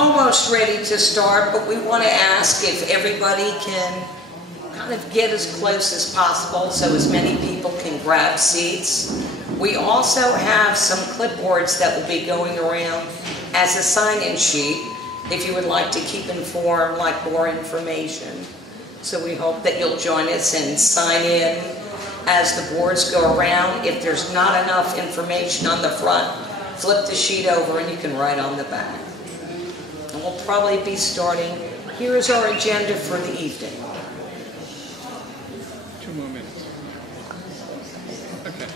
almost ready to start, but we want to ask if everybody can kind of get as close as possible so as many people can grab seats. We also have some clipboards that will be going around as a sign-in sheet if you would like to keep informed, like more information. So we hope that you'll join us and sign in as the boards go around. If there's not enough information on the front, flip the sheet over and you can write on the back. And we'll probably be starting. Here is our agenda for the evening. 2 more minutes. Okay.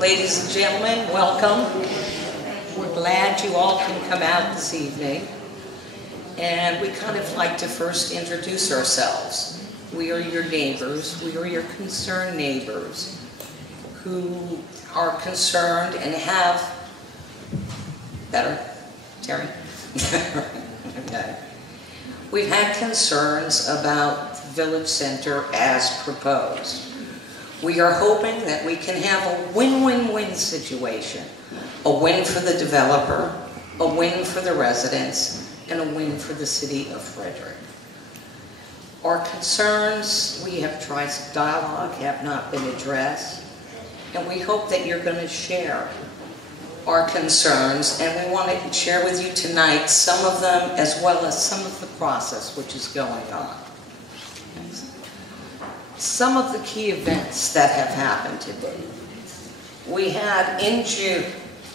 Ladies and gentlemen, welcome. We're glad you all can come out this evening. And we kind of like to first introduce ourselves. We are your neighbors. We are your concerned neighbors who are concerned and have... Better? Terry? Okay. We've had concerns about the village center as proposed. We are hoping that we can have a win-win-win situation. A win for the developer, a win for the residents, and a win for the city of Frederick. Our concerns, we have tried some dialogue, have not been addressed, and we hope that you're going to share our concerns, and we want to share with you tonight some of them as well as some of the process which is going on. Some of the key events that have happened today. We had in June,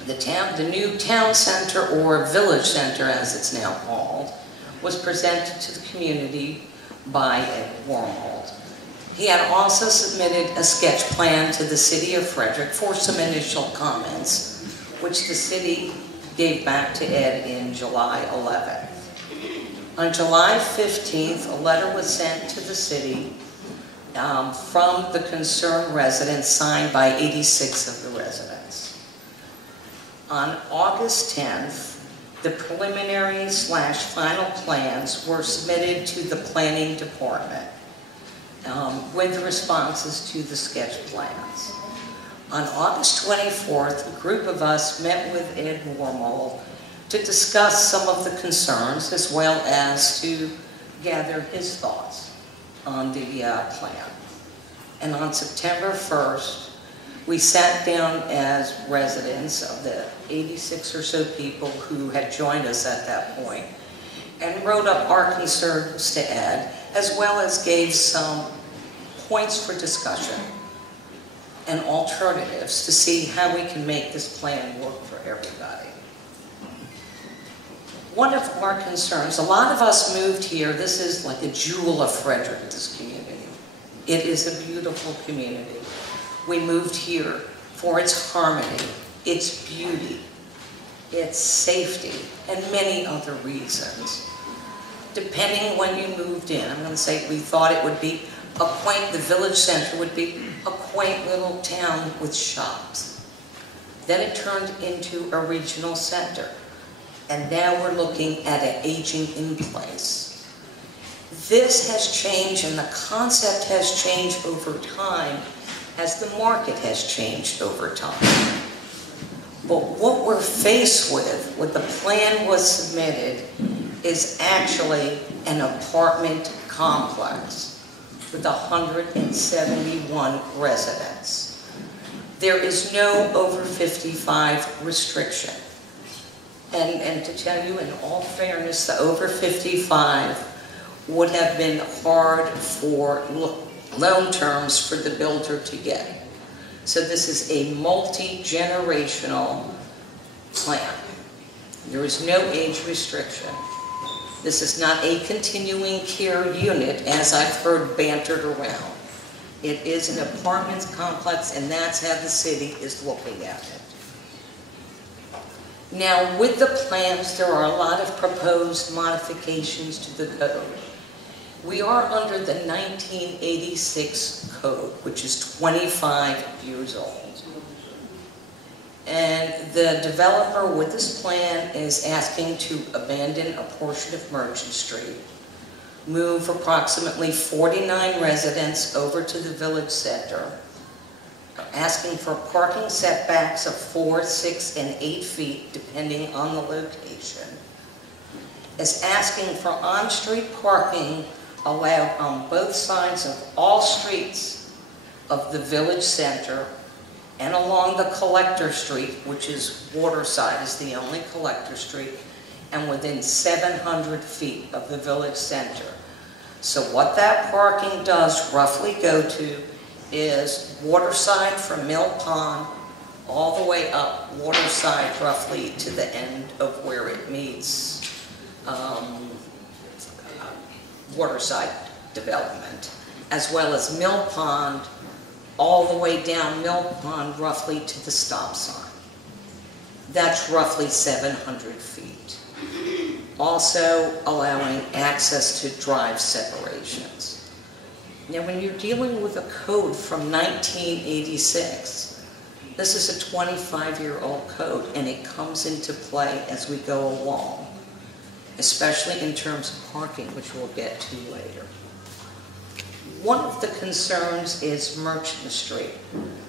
the new town center, or village center as it's now called, was presented to the community by Ed Worman. He had also submitted a sketch plan to the city of Frederick for some initial comments, which the city gave back to Ed in July 11th. On July 15th, a letter was sent to the city from the concerned residents, signed by 86 of the residents. On August 10th, the preliminary/final plans were submitted to the planning department with responses to the sketch plans. On August 24th, a group of us met with Ed Worman to discuss some of the concerns as well as to gather his thoughts on the plan. And on September 1st, we sat down as residents of the 86 or so people who had joined us at that point and wrote up our concerns to Ed, as well as gave some points for discussion and alternatives to see how we can make this plan work for everybody. One of our concerns, a lot of us moved here, this is like a jewel of Frederick, this community. It is a beautiful community. We moved here for its harmony, its beauty, its safety, and many other reasons. Depending when you moved in, I'm going to say we thought it would be a quaint, the village center would be a quaint little town with shops. Then it turned into a regional center. And now we're looking at an aging in place. This has changed, and the concept has changed over time as the market has changed over time. But what we're faced with, what the plan was submitted, is actually an apartment complex with 171 residents. There is no over 55 restriction. And to tell you in all fairness, the over 55 would have been hard for loan terms for the builder to get. So this is a multi-generational plan. There is no age restriction. This is not a continuing care unit, as I've heard bantered around. It is an apartment complex, and that's how the city is looking at it. Now, with the plans, there are a lot of proposed modifications to the code. We are under the 1986 code, which is 25 years old. And the developer with this plan is asking to abandon a portion of Merchant Street, move approximately 49 residents over to the village center, asking for parking setbacks of 4, 6, and 8 feet, depending on the location, is asking for on-street parking allowed on both sides of all streets of the village center and along the collector street, which is Waterside is the only collector street, and within 700 feet of the village center. So what that parking does roughly go to is Waterside from Mill Pond all the way up Waterside roughly to the end of where it meets Waterside development, as well as Mill Pond all the way down Mill Pond roughly to the stop sign. That's roughly 700 feet. Also allowing access to drive separations. Now when you're dealing with a code from 1986, this is a 25-year-old code, and it comes into play as we go along, especially in terms of parking, which we'll get to later. One of the concerns is Merchant Street.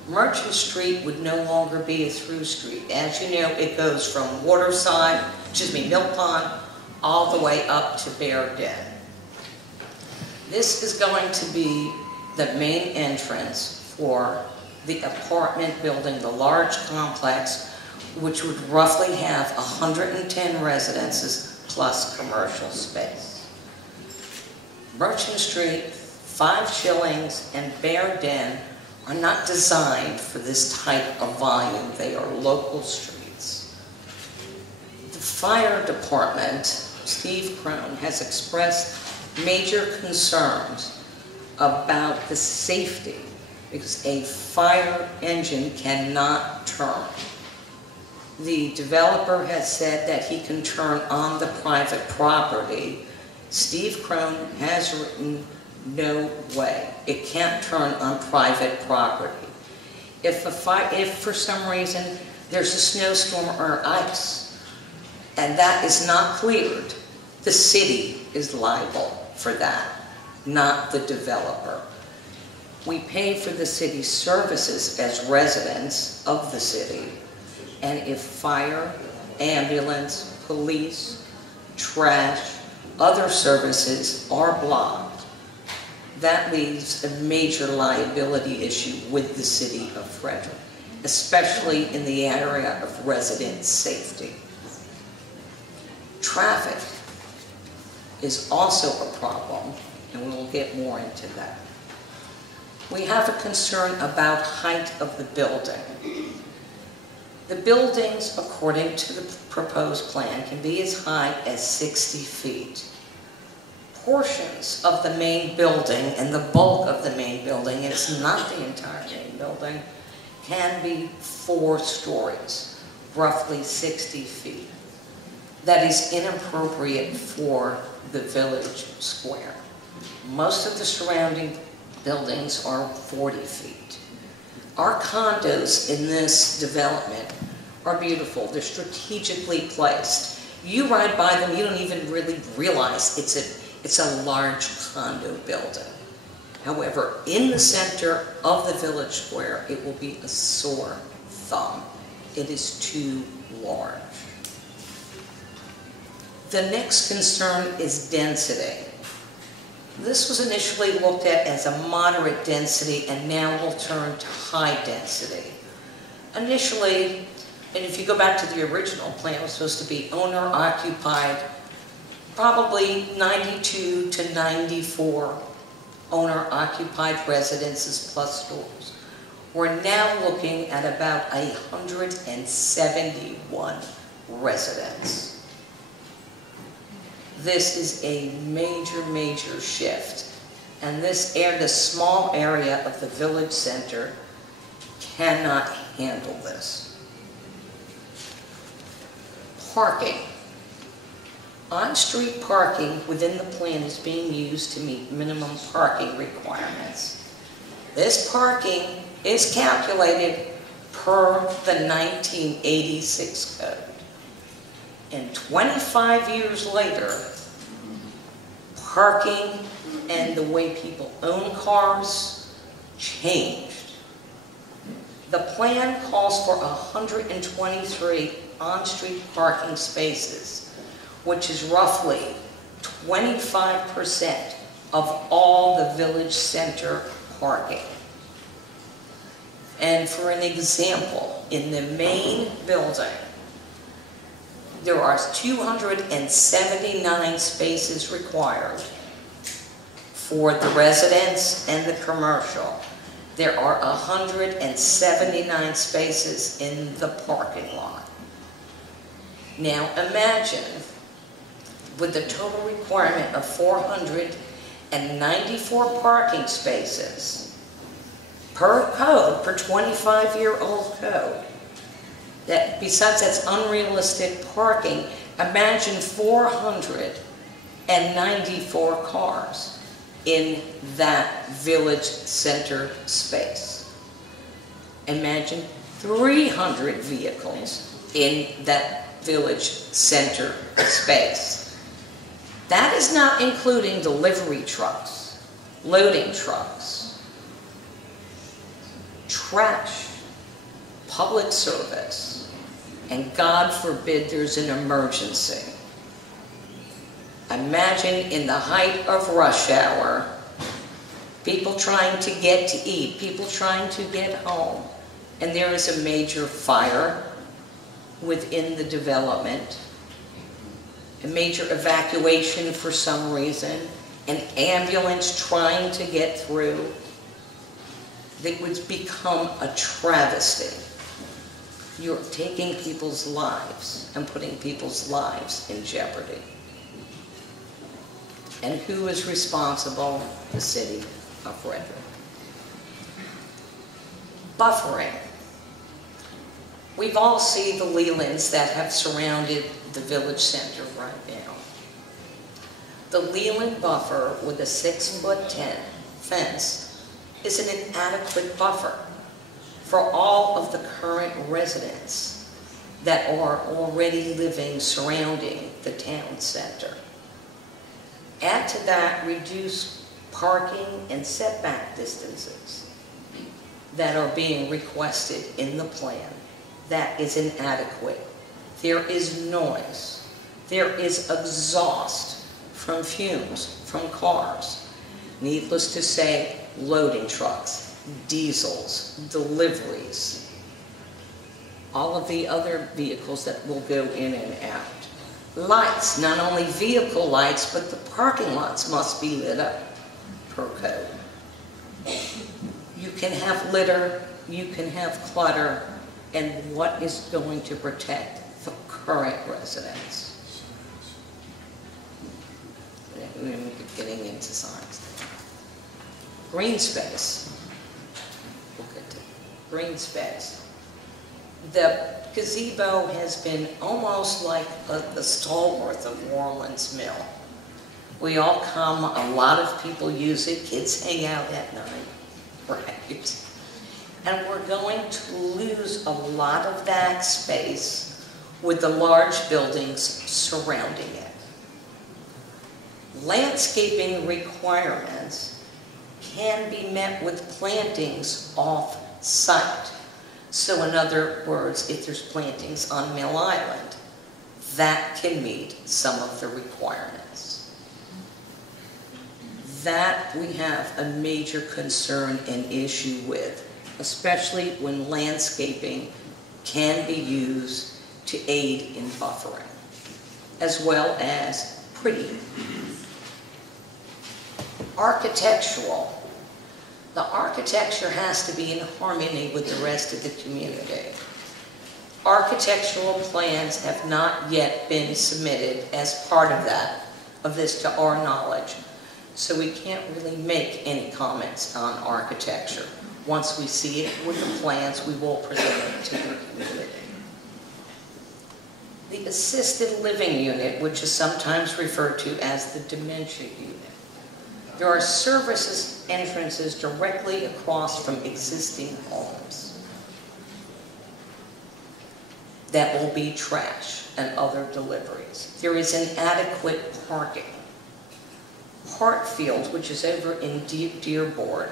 Merchant Street would no longer be a through street. As you know, it goes from Mill Pond, all the way up to Bear Den. This is going to be the main entrance for the apartment building, the large complex, which would roughly have 110 residences plus commercial space. Merchant Street, 5 Shillings, and Bear Den are not designed for this type of volume. They are local streets. The fire department, Steve Crone, has expressed major concerns about the safety because a fire engine cannot turn. The developer has said that he can turn on the private property. Steve Crone has written, no way. It can't turn on private property. If for some reason there's a snowstorm or ice and that is not cleared, the city is liable for that, not the developer. We pay for the city's services as residents of the city, and if fire, ambulance, police, trash, other services are blocked, that leaves a major liability issue with the city of Frederick, especially in the area of resident safety. Traffic is also a problem, and we'll get more into that. We have a concern about height of the building. The buildings, according to the proposed plan, can be as high as 60 feet. Portions of the main building and the bulk of the main building, and it's not the entire main building, can be 4 stories, roughly 60 feet. That is inappropriate for the village square. Most of the surrounding buildings are 40 feet. Our condos in this development are beautiful. They're strategically placed. You ride by them, you don't even really realize it's a large condo building. However, in the center of the village square, it will be a sore thumb. It is too large. The next concern is density. This was initially looked at as a moderate density and now will turn to high density. Initially, and if you go back to the original plan, it was supposed to be owner-occupied, probably 92 to 94 owner-occupied residences plus stores. We're now looking at about 171 residents. This is a major, major shift. And this small area of the village center cannot handle this. Parking. On-street parking within the plan is being used to meet minimum parking requirements. This parking is calculated per the 1986 code. And 25 years later, parking and the way people own cars changed. The plan calls for 123 on-street parking spaces, which is roughly 25% of all the village center parking. And for an example, in the main building, there are 279 spaces required for the residents and the commercial. There are 179 spaces in the parking lot. Now imagine, with the total requirement of 494 parking spaces per code, per 25-year-old code, that besides that's unrealistic parking, imagine 494 cars in that village center space. Imagine 300 vehicles in that village center space. That is not including delivery trucks, loading trucks, trash, public service, and God forbid there's an emergency. Imagine in the height of rush hour, people trying to get to eat, people trying to get home, and there is a major fire within the development, a major evacuation for some reason, an ambulance trying to get through. It would become a travesty. You're taking people's lives and putting people's lives in jeopardy. And who is responsible? The city of Frederick. Buffering. We've all seen the Lelands that have surrounded the village center right now. The Leland buffer with a 6'10" fence is an inadequate buffer for all of the current residents that are already living surrounding the town center. Add to that reduced parking and setback distances that are being requested in the plan. That is inadequate. There is noise. There is exhaust from fumes from cars. Needless to say, loading trucks, diesels, deliveries, all of the other vehicles that will go in and out. Lights, not only vehicle lights, but the parking lots must be lit up per code. You can have litter, you can have clutter, and what is going to protect the current residents? We're getting into science. Green space. We'll get to green space. The gazebo has been almost like the stalwart of WormansMill. We all come, a lot of people use it, kids hang out at night, right? And we're going to lose a lot of that space with the large buildings surrounding it. Landscaping requirements can be met with plantings off-site. So in other words, if there's plantings on Mill Island, that can meet some of the requirements. That we have a major concern and issue with, especially when landscaping can be used to aid in buffering, as well as pretty. Architectural. The architecture has to be in harmony with the rest of the community. Architectural plans have not yet been submitted as part of this to our knowledge. So we can't really make any comments on architecture. Once we see it with the plans, we will present it to the community. The assisted living unit, which is sometimes referred to as the dementia unit. There are services entrances directly across from existing homes that will be trash and other deliveries. There is inadequate parking. Hartfield, which is over in Dearborn,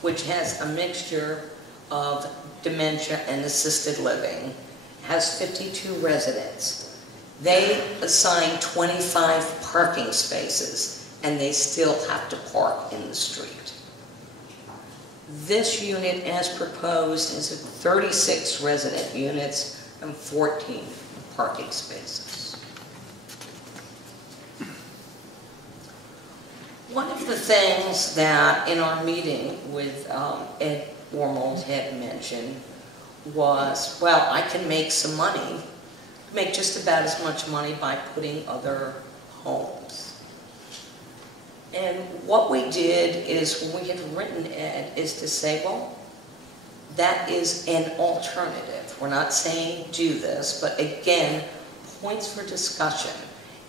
which has a mixture of dementia and assisted living, has 52 residents. They assign 25 parking spaces, and they still have to park in the street. This unit, as proposed, is 36 resident units and 14 parking spaces. One of the things that in our meeting with Ed Worman had mentioned was, well, I can make some money, make just about as much money by putting other homes. And what we did is, when we had written Ed, is to say, well, that is an alternative. We're not saying do this, but again, points for discussion.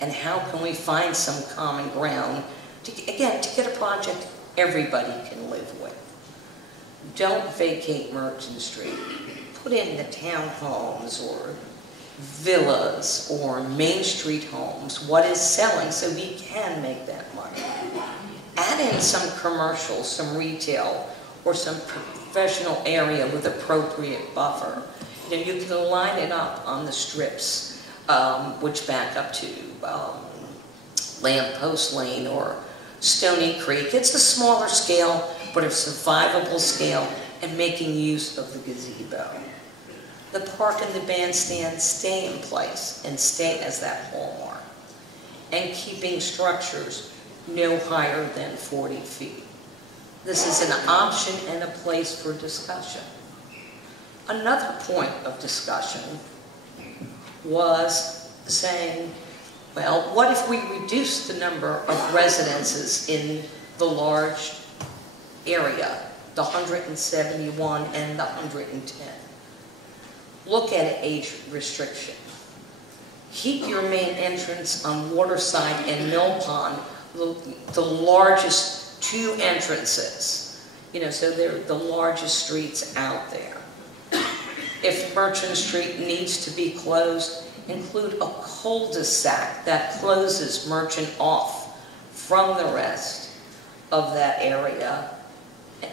And how can we find some common ground to get a project everybody can live with. Don't vacate Merchant Street. Put in the townhomes or villas or Main Street homes, what is selling, so we can make that money. Add in some commercial, some retail, or some professional area with appropriate buffer. You know, you can line it up on the strips, which back up to Lamppost Lane or Stony Creek. It's a smaller scale, but it's a survivable scale, and making use of the gazebo. The park and the bandstand stay in place and stay as that hallmark, and keeping structures no higher than 40 feet. This is an option and a place for discussion. Another point of discussion was saying, well, what if we reduce the number of residences in the large area, the 171 and the 110? Look at age restriction. Keep your main entrance on Waterside and Mill Pond, the largest two entrances. You know, so they're the largest streets out there. If Merchant Street needs to be closed, include a cul-de-sac that closes Merchant off from the rest of that area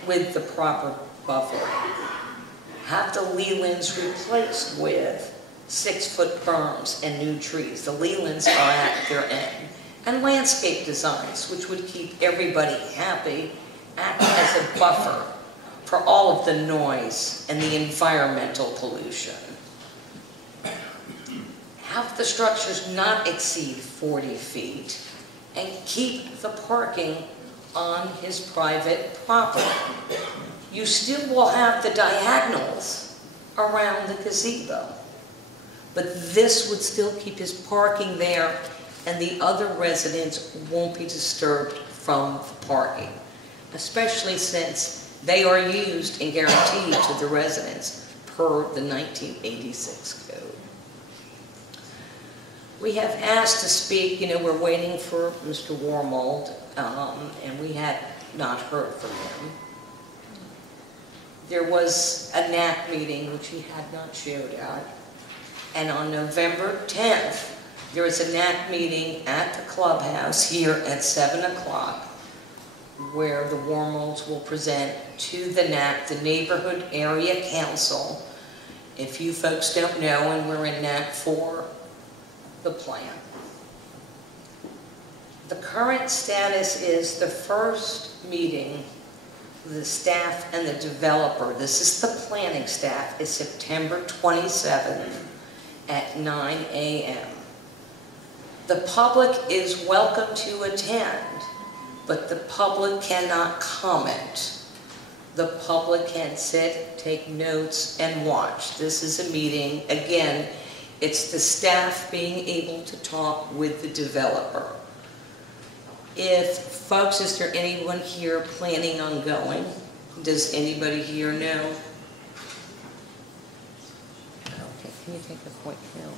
with the proper buffer. Have the Lelands replaced with 6-foot berms and new trees. The Lelands are at their end. And landscape designs, which would keep everybody happy, act as a buffer for all of the noise and the environmental pollution. Have the structures not exceed 40 feet and keep the parking on his private property. You still will have the diagonals around the gazebo, but this would still keep his parking there, and the other residents won't be disturbed from the parking, especially since they are used and guaranteed to the residents per the 1986 code. We have asked to speak, you know, we're waiting for Mr. Worman, and we had not heard from him. There was a NAC meeting, which he had not showed up, and on November 10th, there is a NAC meeting at the clubhouse here at 7 o'clock, where the Wormans will present to the NAC, the Neighborhood Area Council. If you folks don't know, and we're in NAC 4, the plan. The current status is the first meeting with the staff and the developer. This is the planning staff. Is September 27th at 9 a.m. The public is welcome to attend, but the public cannot comment The public can sit, take notes, and watch. This is a meeting, again, it's the staff being able to talk with the developer. If, folks, is there anyone here planning on going? Does anybody here know? Okay, can you take a quick count?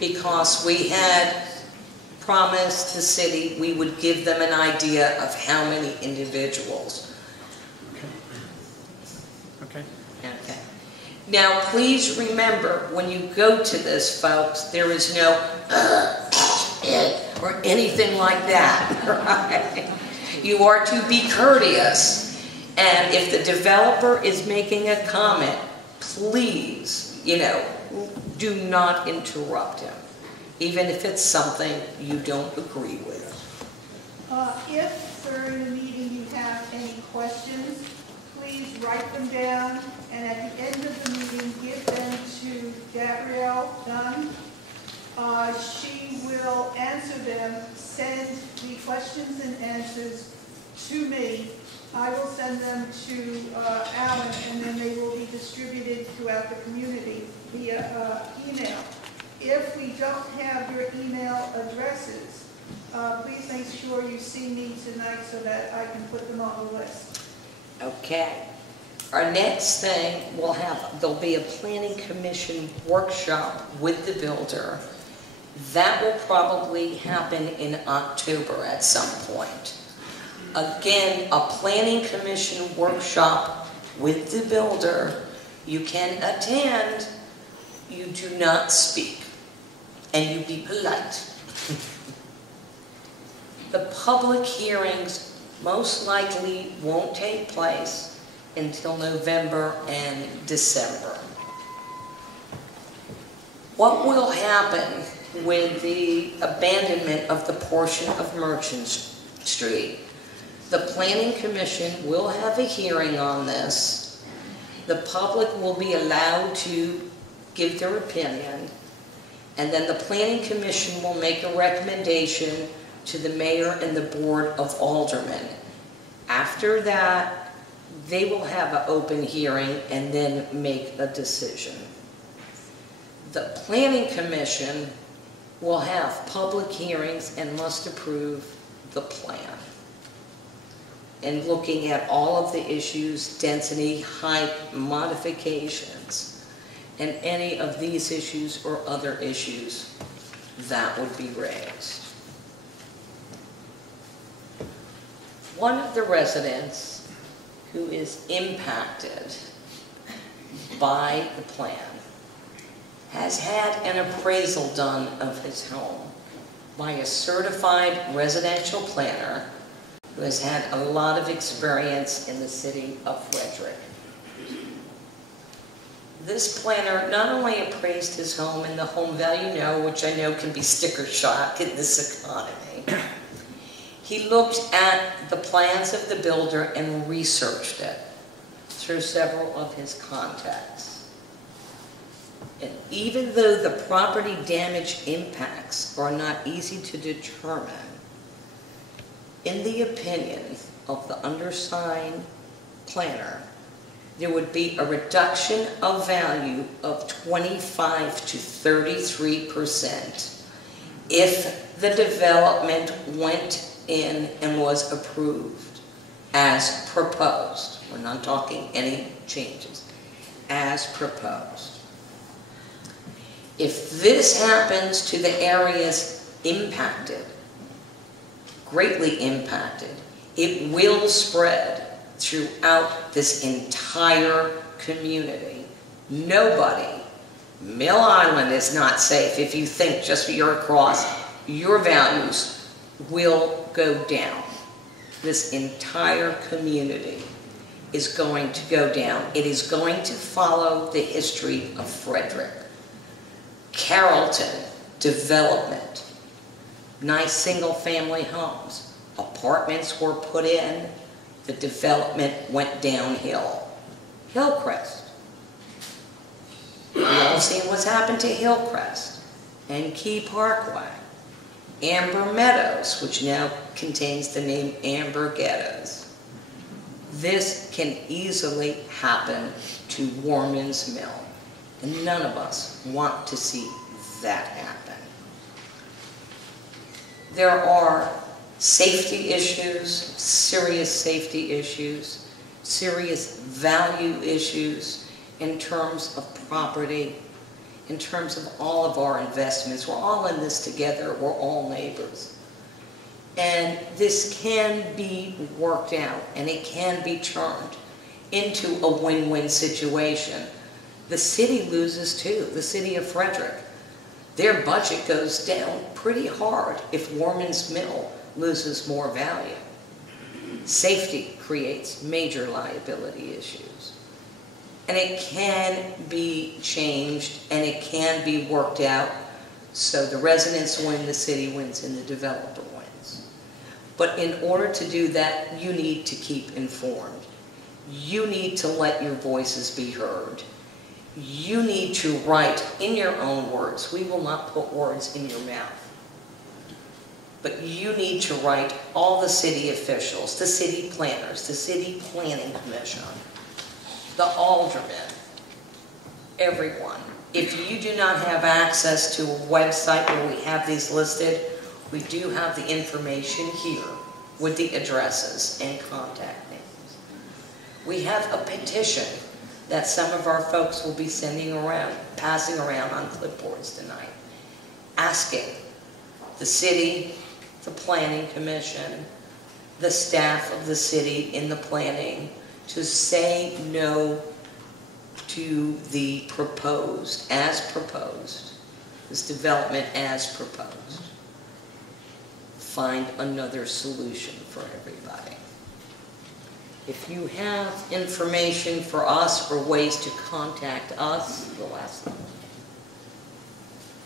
Because we had promised the city we would give them an idea of how many individuals. Okay. Okay. Now, please remember, when you go to this, folks, there is no or anything like that, right? You are to be courteous. And if the developer is making a comment, please, do not interrupt him, even if it's something you don't agree with. If during the meeting you have any questions, please write them down, and at the end of the meeting, give them to Gabrielle Dunn. She will answer them, send the questions and answers to me. I will send them to Alan, and then they will be distributed throughout the community via email. If we don't have your email addresses, please make sure you see me tonight so that I can put them on the list. Okay. Our next thing, there'll be a planning commission workshop with the builder. That will probably happen in October at some point. Again, a planning commission workshop with the builder. You can attend, you do not speak, and you be polite. The public hearings most likely won't take place until November and December. What will happen with the abandonment of the portion of Merchant Street? The Planning Commission will have a hearing on this. The public will be allowed to give their opinion, and then the Planning Commission will make a recommendation to the mayor and the board of aldermen. After that, they will have an open hearing and then make a decision. The Planning Commission will have public hearings and must approve the plan. And looking at all of the issues, density, height, modifications, and any of these issues or other issues that would be raised. One of the residents who is impacted by the plan has had an appraisal done of his home by a certified residential planner who has had a lot of experience in the city of Frederick. This planner not only appraised his home and the home value now, which I know can be sticker shock in this economy, he looked at the plans of the builder and researched it through several of his contacts. And even though the property damage impacts are not easy to determine, in the opinion of the undersigned planner, there would be a reduction of value of 25 to 33% if the development went in and was approved as proposed. We're not talking any changes. As proposed. If this happens to the areas impacted, greatly impacted, it will spread throughout this entire community. Nobody, Mill Island is not safe. If you think just you're across, your values will go down. This entire community is going to go down. It is going to follow the history of Frederick. Carrollton development, nice single-family homes. Apartments were put in, the development went downhill. Hillcrest. We've all seen what's happened to Hillcrest and Key Parkway. Amber Meadows, which now contains the name Amber Ghettos. This can easily happen to WormansMill, and none of us want to see that happen. There are safety issues, serious safety issues, serious value issues in terms of property, in terms of all of our investments. We're all in this together. We're all neighbors. And this can be worked out, and it can be turned into a win-win situation. The city loses too, the city of Frederick. Their budget goes down pretty hard if WormansMill loses more value. Safety creates major liability issues. And it can be changed, and it can be worked out so the residents win, the city wins, and the developer wins. But in order to do that, you need to keep informed. You need to let your voices be heard. You need to write in your own words. We will not put words in your mouth. But you need to write all the city officials, the city planners, the city planning commission, the aldermen, everyone. If you do not have access to a website where we have these listed, we do have the information here with the addresses and contact names. We have a petition that some of our folks will be sending around, passing around on clipboards tonight, asking the city, the planning commission, the staff of the city in the planning to say no to the proposed, this development as proposed. Find another solution for everybody. If you have information for us or ways to contact us, the last one.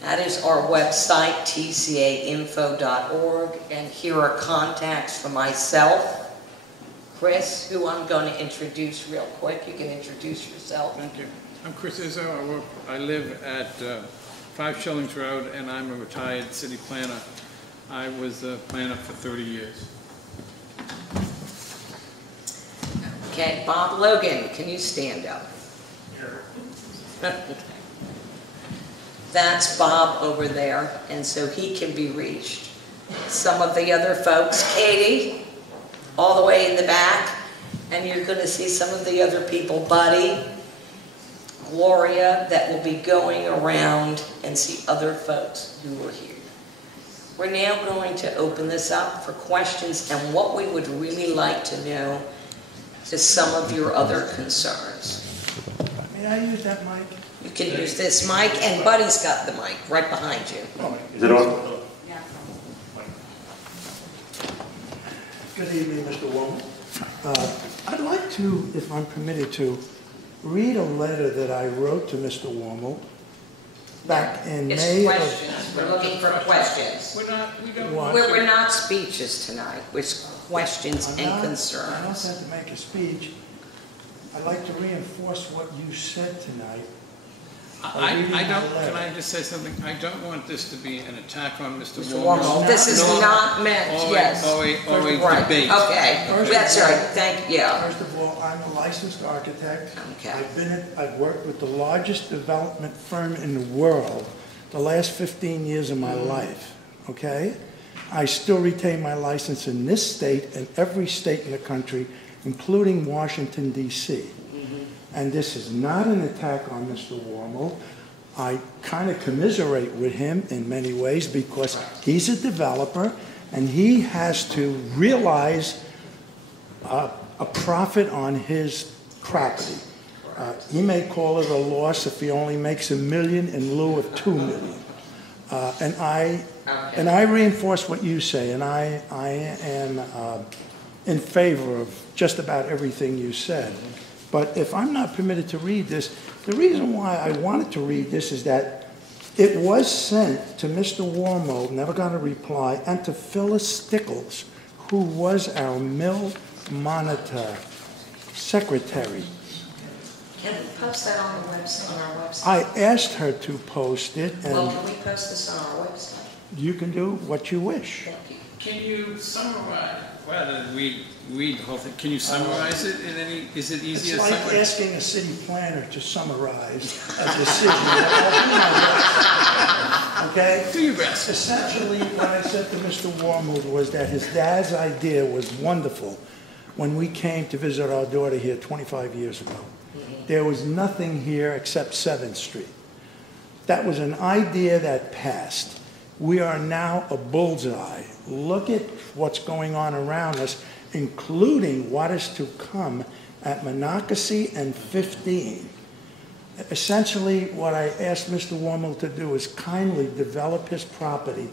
That is our website, tcainfo.org, and here are contacts for myself, Chris, who I'm going to introduce real quick. You can introduce yourself. Thank you. I'm Chris Izzo. I live at 5 Shillings Road, and I'm a retired city planner. I was a planner for 30 years. Okay, Bob Logan, can you stand up? Here. Okay. That's Bob over there, and so he can be reached. Some of the other folks, Katie, all the way in the back, and you're going to see some of the other people, Buddy, Gloria, that will be going around and see other folks who are here. We're now going to open this up for questions and what we would really like to know to some of your other concerns. May I use that mic? You can use this mic, and Buddy's got the mic right behind you. Is it on? Yeah. Good evening, Mr. Worman. I'd like to, if I'm permitted to, read a letter that I wrote to Mr. Worman back in It's May questions. We're looking for questions. We're not speeches tonight. It's questions and I don't concerns. have to make a speech. I'd like to reinforce what you said tonight. Can I just say something? I don't want this to be an attack on Mr. Mr. Worman. Worman, this is not meant, yes. Or a Right, debate. okay, that's right, yeah. First of all, I'm a licensed architect. Okay. I've worked with the largest development firm in the world the last 15 years of my life, okay? I still retain my license in this state and every state in the country, including Washington, D.C. And this is not an attack on Mr. Worman. I kind of commiserate with him in many ways because he's a developer and he has to realize a profit on his property. He may call it a loss if he only makes $1 million in lieu of $2 million. And I reinforce what you say, and I am in favor of just about everything you said. But if I'm not permitted to read this, the reason why I wanted to read this is that it was sent to Mr. Worman, never got a reply, and to Phyllis Stickles, who was our mill monitor secretary. Can we post that on the website, on our website? I asked her to post it, Well, and can we post this on our website? you can do what you wish. Thank you. Can you summarize, Rather than read the whole thing, can you summarize it in any, is it easy to It's summarize? like asking a city planner to summarize a decision. I'll do my best. Okay? Do your best. Essentially, what I said to Mr. Worman was that his dad's idea was wonderful when we came to visit our daughter here 25 years ago. There was nothing here except 7th Street. That was an idea that passed. We are now a bullseye. Look at what's going on around us, including what is to come at Monocacy and 15. Essentially, what I asked Mr. Worman to do is kindly develop his property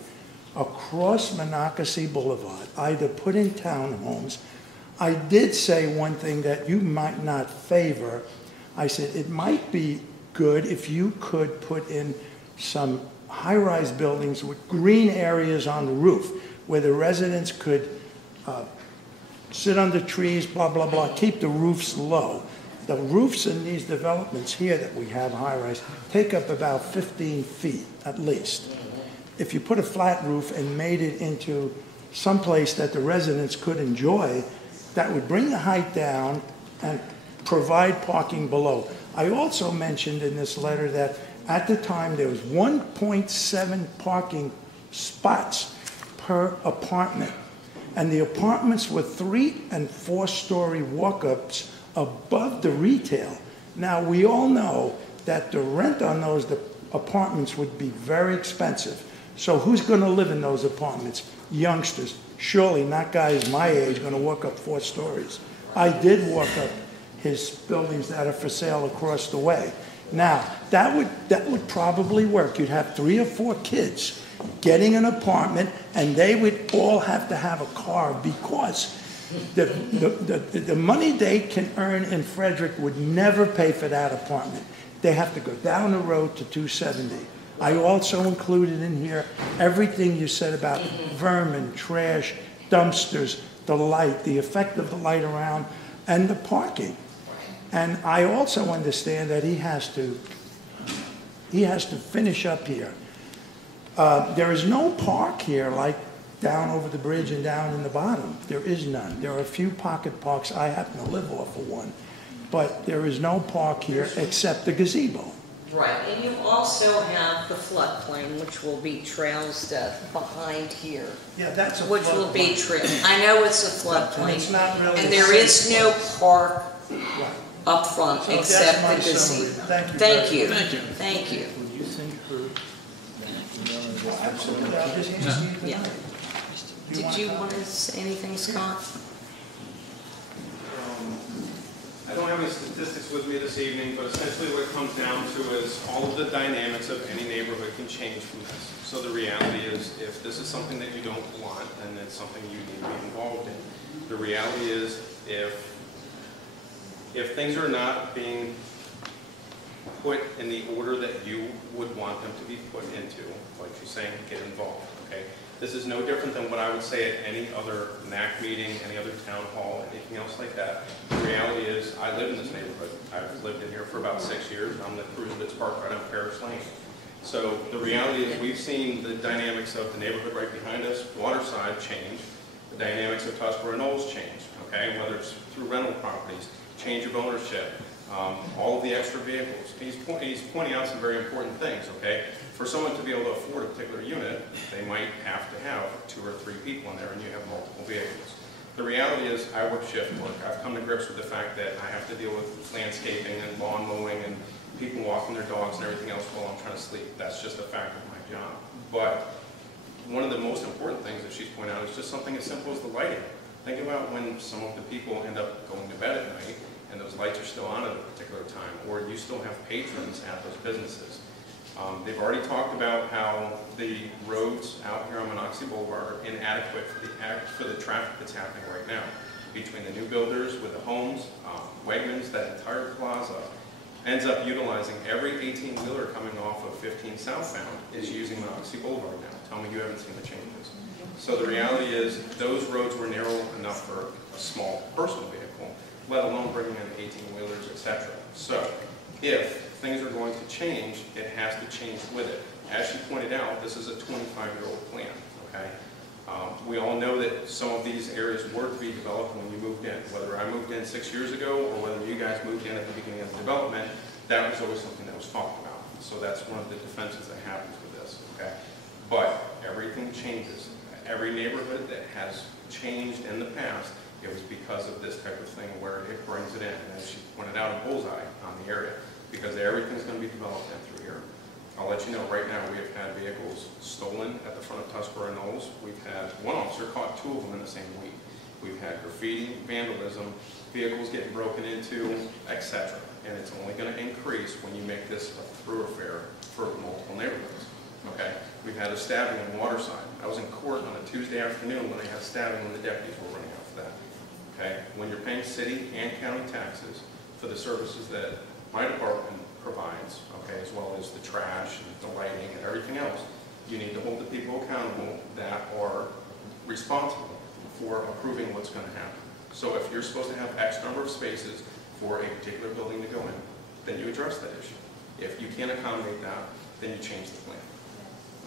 across Monocacy Boulevard, either put in townhomes. I did say one thing that you might not favor. I said it might be good if you could put in some high-rise buildings with green areas on the roof where the residents could sit under trees, blah, blah, blah, keep the roofs low. The roofs in these developments here that we have high-rise take up about 15 feet at least. If you put a flat roof and made it into some place that the residents could enjoy, that would bring the height down and provide parking below. I also mentioned in this letter that at the time there was 1.7 parking spots per apartment. And the apartments were 3- and 4-story walk-ups above the retail. Now, we all know that the rent on those apartments would be very expensive. So who's going to live in those apartments? Youngsters. Surely not guys my age going to walk up 4 stories. I did walk up his buildings that are for sale across the way. Now, that would probably work. You'd have 3 or 4 kids getting an apartment, and they would all have to have a car because the money they can earn in Frederick would never pay for that apartment. They have to go down the road to 270. I also included in here everything you said about vermin, trash, dumpsters, the light, the effect of the light around, and the parking. And I also understand that he has to finish up here. There is no park here like down over the bridge and down in the bottom. There is none. There are a few pocket parks. I happen to live off of one. But there is no park here except the gazebo. Right, and you also have the floodplain, which will be trails behind here. Yeah, that's a Which will be I know it's a floodplain. It's not really. And there is no park Right. up front So that's except my the summary. gazebo. Thank you. Thank you. Thank you. Thank you. Would you think her Absolutely. I'll just answer you Yeah. tonight. Did you want to say anything, Scott? I don't have any statistics with me this evening, but essentially what it comes down to is all of the dynamics of any neighborhood can change from this. So the reality is, if this is something that you don't want, then it's something you need to be involved in. The reality is, if things are not being put in the order that you would want them to be put into, like you're saying, get involved, okay? This is no different than what I would say at any other NAC meeting, any other town hall, anything else like that. The reality is, I live in this neighborhood. I've lived in here for about 6 years. I'm the cruiser that's parked right on Parish Lane. So the reality is, we've seen the dynamics of the neighborhood right behind us, Waterside, change. The dynamics of Tuscarora Knolls change, okay? Whether it's through rental properties, change of ownership, all of the extra vehicles. He's pointing out some very important things, okay? For someone to be able to afford a particular unit, they might have to have 2 or 3 people in there, and you have multiple vehicles. The reality is, I work shift work. I've come to grips with the fact that I have to deal with landscaping and lawn mowing and people walking their dogs and everything else while I'm trying to sleep. That's just a fact of my job. But one of the most important things that she's pointed out is just something as simple as the lighting. Think about when some of the people end up going to bed at night and those lights are still on at a particular time, or you still have patrons at those businesses. They've already talked about how the roads out here on Monocacy Boulevard are inadequate for the traffic that's happening right now. Between the new builders with the homes, Wegmans, that entire plaza ends up utilizing every 18-wheeler coming off of 15 southbound is using Monocacy Boulevard now. Tell me you haven't seen the changes. So the reality is, those roads were narrow enough for a small personal vehicle, let alone bringing in 18-wheelers, etc. So if things are going to change, it has to change with it. As she pointed out, this is a 25-year-old plan, okay? We all know that some of these areas were to be developed when you moved in. Whether I moved in 6 years ago or whether you guys moved in at the beginning of the development, that was always something that was talked about. So that's one of the defenses that happens with this, okay? But everything changes. Every neighborhood that has changed in the past, it was because of this type of thing where it brings it in. And as she pointed out, a bullseye on the area, because everything's going to be developed in through here. I'll let you know, right now we have had vehicles stolen at the front of Tuscarora Knolls. We've had one officer caught 2 of them in the same week. We've had graffiti, vandalism, vehicles getting broken into, etc. And it's only going to increase when you make this a thoroughfare for multiple neighborhoods. Okay? We've had a stabbing in Waterside. I was in court on a Tuesday afternoon when they had a stabbing when the deputies were running after that. Okay? When you're paying city and county taxes for the services that my department provides, okay, as well as the trash and the lighting and everything else, you need to hold the people accountable that are responsible for approving what's going to happen. So if you're supposed to have X number of spaces for a particular building to go in, then you address that issue. If you can't accommodate that, then you change the plan.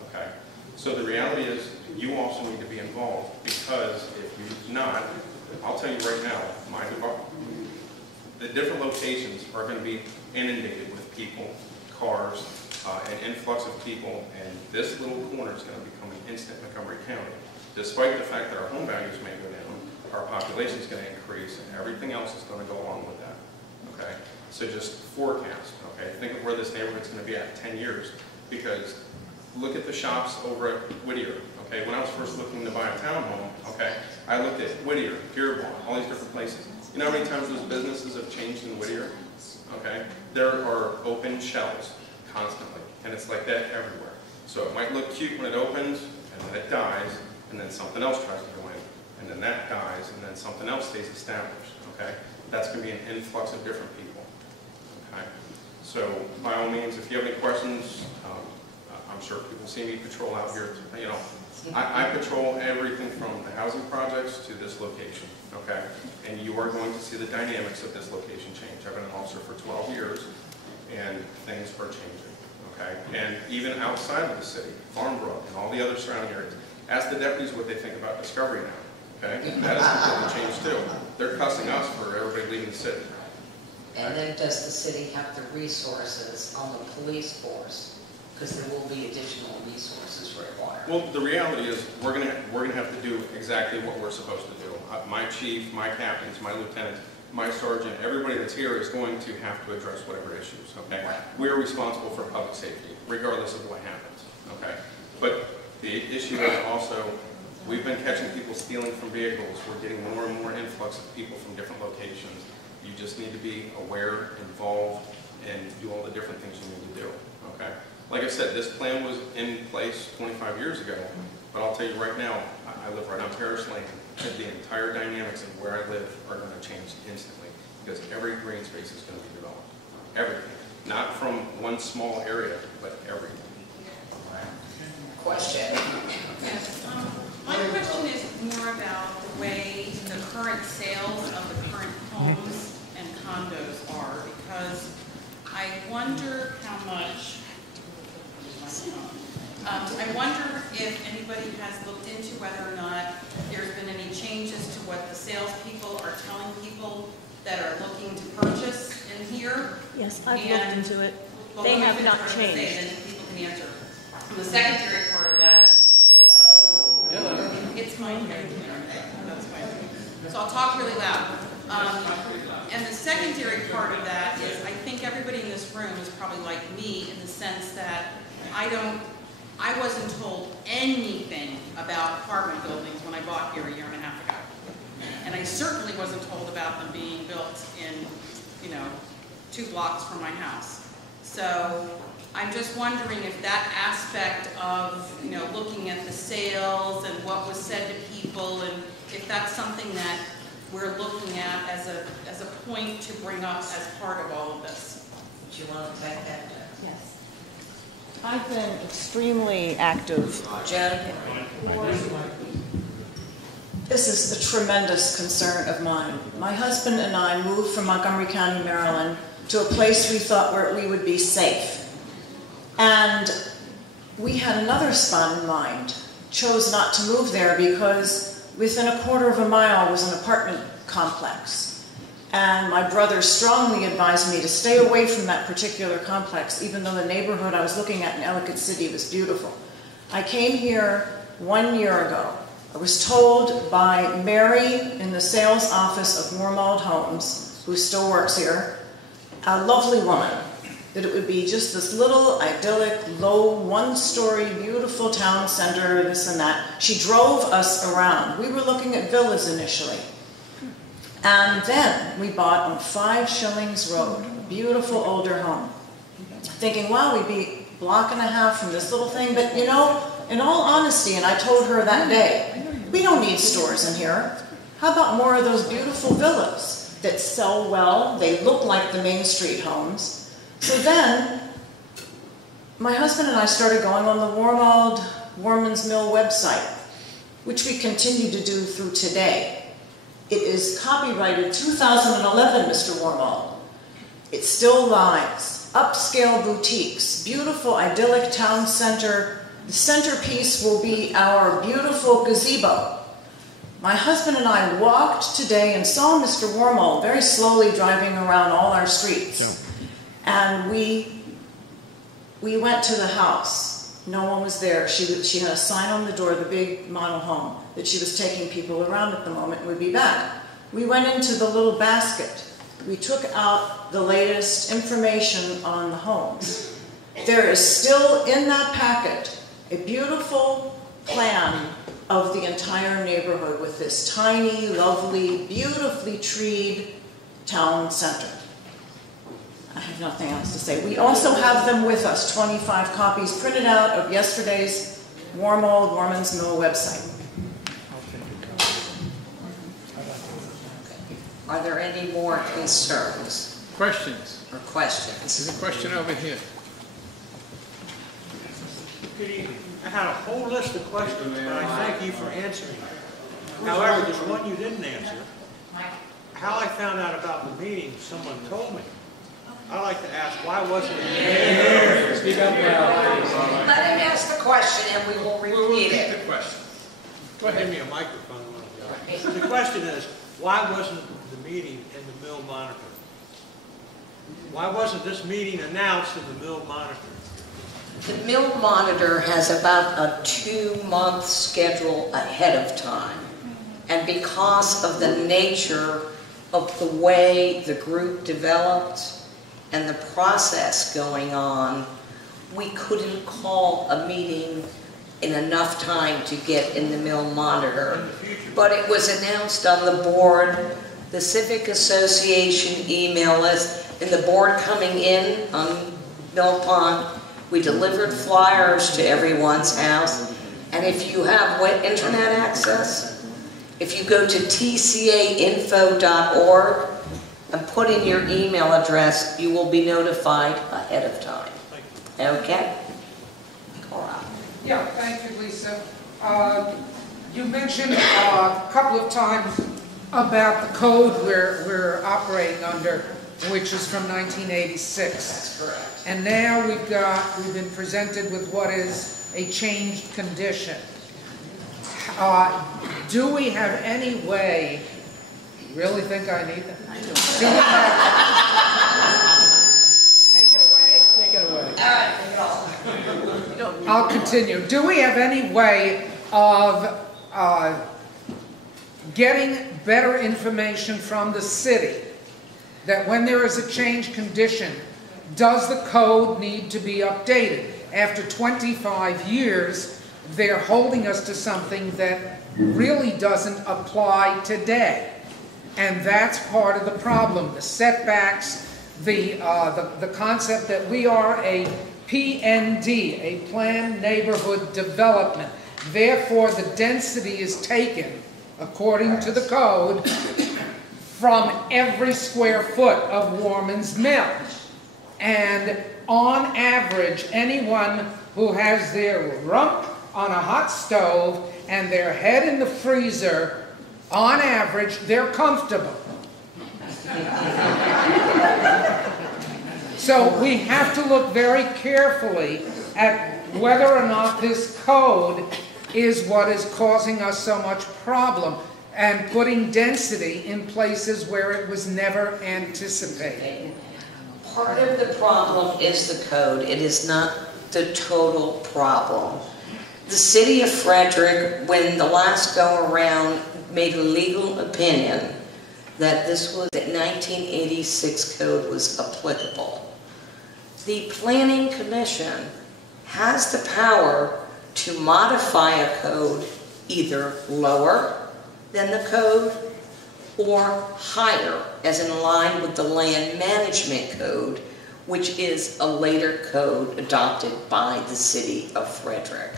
Okay? So the reality is, you also need to be involved, because if you're not, I'll tell you right now, my department, the different locations are going to be inundated with people, cars, an influx of people, and this little corner is going to become an instant Montgomery County. Despite the fact that our home values may go down, our population is going to increase, and everything else is going to go along with that. Okay? So just forecast. Okay? Think of where this neighborhood is going to be at 10 years, because look at the shops over at Whittier. Okay? When I was first looking to buy a townhome, okay, I looked at Whittier, Dearborn, all these different places. You know how many times those businesses have changed in Whittier? Okay? There are open shells constantly, and it's like that everywhere. So it might look cute when it opens, and then it dies, and then something else tries to go in, and then that dies, and then something else stays established. Okay? That's going to be an influx of different people. Okay? So by all means, if you have any questions, I'm sure people see me patrol out here. You know, I patrol everything from the housing projects to this location. Okay? And you are going to see the dynamics of this location change. I've been an officer for 12 years, and things are changing. Okay? And even outside of the city, Farmbrook and all the other surrounding areas, ask the deputies what they think about Discovery now. Okay? That has completely changed too. They're cussing us for everybody leaving the city. And then does the city have the resources on the police force? Because there will be additional resources required. Well, the reality is we're gonna have to do exactly what we're supposed to do. My chief, my captains, my lieutenants, my sergeant, everybody that's here is going to have to address whatever issues. Okay, we're responsible for public safety, regardless of what happens. Okay, but the issue is also we've been catching people stealing from vehicles. We're getting more and more influx of people from different locations. You just need to be aware, involved, and do all the different things you need to do. Okay. Like I said, this plan was in place 25 years ago, but I'll tell you right now, I live right on Parish Lane, and the entire dynamics of where I live are going to change instantly, because every green space is going to be developed. Everything. Not from one small area, but everything. Question? Yes. My question is more about the way the current sales of the current homes and condos are, because I wonder how much, I wonder if anybody has looked into whether or not there's been any changes to what the salespeople are telling people that are looking to purchase in here. Yes, I've looked into it. Well, They let me have finish not what I'm gonna say, changed. and then people can answer. The secondary part of that. It's my that's fine. So I'll talk really loud. And the secondary part of that is, I think everybody in this room is probably like me in the sense that I wasn't told anything about apartment buildings when I bought here a year and a half ago. And I certainly wasn't told about them being built in, 2 blocks from my house. So I'm just wondering if that aspect of, looking at the sales and what was said to people, and if that's something that we're looking at as a point to bring up as part of all of this. Do you want to take that? Yes. I've been extremely active. Jen? This is a tremendous concern of mine. My husband and I moved from Montgomery County, Maryland, to a place we thought where we would be safe. And we had another spot in mind. chose not to move there because within a quarter of a mile was an apartment complex. And my brother strongly advised me to stay away from that particular complex, even though the neighborhood I was looking at in Ellicott City was beautiful. I came here 1 year ago. I was told by Mary in the sales office of Worman Homes, who still works here, a lovely woman, that it would be just this little idyllic, low, one-story, beautiful town center, this and that. She drove us around. We were looking at villas initially. And then we bought on 5 Shillings Road, a beautiful older home, thinking, wow, we'd be a block and a half from this little thing. But you know, in all honesty, and I told her that day, we don't need stores in here. How about more of those beautiful villas that sell well? They look like the Main Street homes. So then, my husband and I started going on the WormansMill website, which we continue to do through today. It is copyrighted 2011, Mr. Worman. It still lies. Upscale boutiques, beautiful idyllic town center. The centerpiece will be our beautiful gazebo. My husband and I walked today and saw Mr. Worman very slowly driving around all our streets. Yeah. And we went to the house. No one was there. She had a sign on the door, the big model home, that she was taking people around at the moment and would be back. We went into the little basket. We took out the latest information on the homes. There is still in that packet a beautiful plan of the entire neighborhood with this tiny, lovely, beautifully treed town center. I have nothing else to say. We also have them with us, 25 copies printed out of yesterday's WormansMill website. Are there any more concerns Questions? or questions? There's a question over here. Good evening. I had a whole list of questions, and I thank you for answering them. However, there's one you didn't answer. How I found out about the meeting, someone told me. I'd like to ask, why wasn't it here? Speak up now. Let him ask the question and we will repeat it. The question. Go ahead. Give me a microphone. The question is, why wasn't the meeting in the Mill Monitor? Why wasn't this meeting announced in the Mill Monitor? The Mill Monitor has about a 2-month schedule ahead of time. And because of the nature of the way the group developed and the process going on, we couldn't call a meeting in enough time to get in the Mill Monitor. But it was announced on the board, the Civic Association email list, and the board coming in on Mill Pond. We delivered flyers to everyone's house. And if you have internet access, if you go to tcainfo.org and put in your email address, you will be notified ahead of time. Okay? Cora. Yeah, thank you, Lisa. You mentioned a couple of times about the code we're operating under, which is from 1986. That's correct. And now we've been presented with what is a changed condition. Do we have any way, you really think I need that? I do. Take it away. Take it away. All right, I'll continue. Do we have any way of getting better information from the city that when there is a change condition, does the code need to be updated? After 25 years, they're holding us to something that really doesn't apply today. And that's part of the problem, the setbacks, the concept that we are a PND, a Planned Neighborhood Development. Therefore, the density is taken, according to the code, from every square foot of WormansMill. And on average, anyone who has their rump on a hot stove and their head in the freezer, on average, they're comfortable. So we have to look very carefully at whether or not this code is what is causing us so much problem and putting density in places where it was never anticipated. Part of the problem is the code. It is not the total problem. The city of Frederick, when the last go-around, made a legal opinion that this was, that 1986 code was applicable. The Planning Commission has the power to modify a code either lower than the code or higher, as in line with the Land Management Code, which is a later code adopted by the city of Frederick.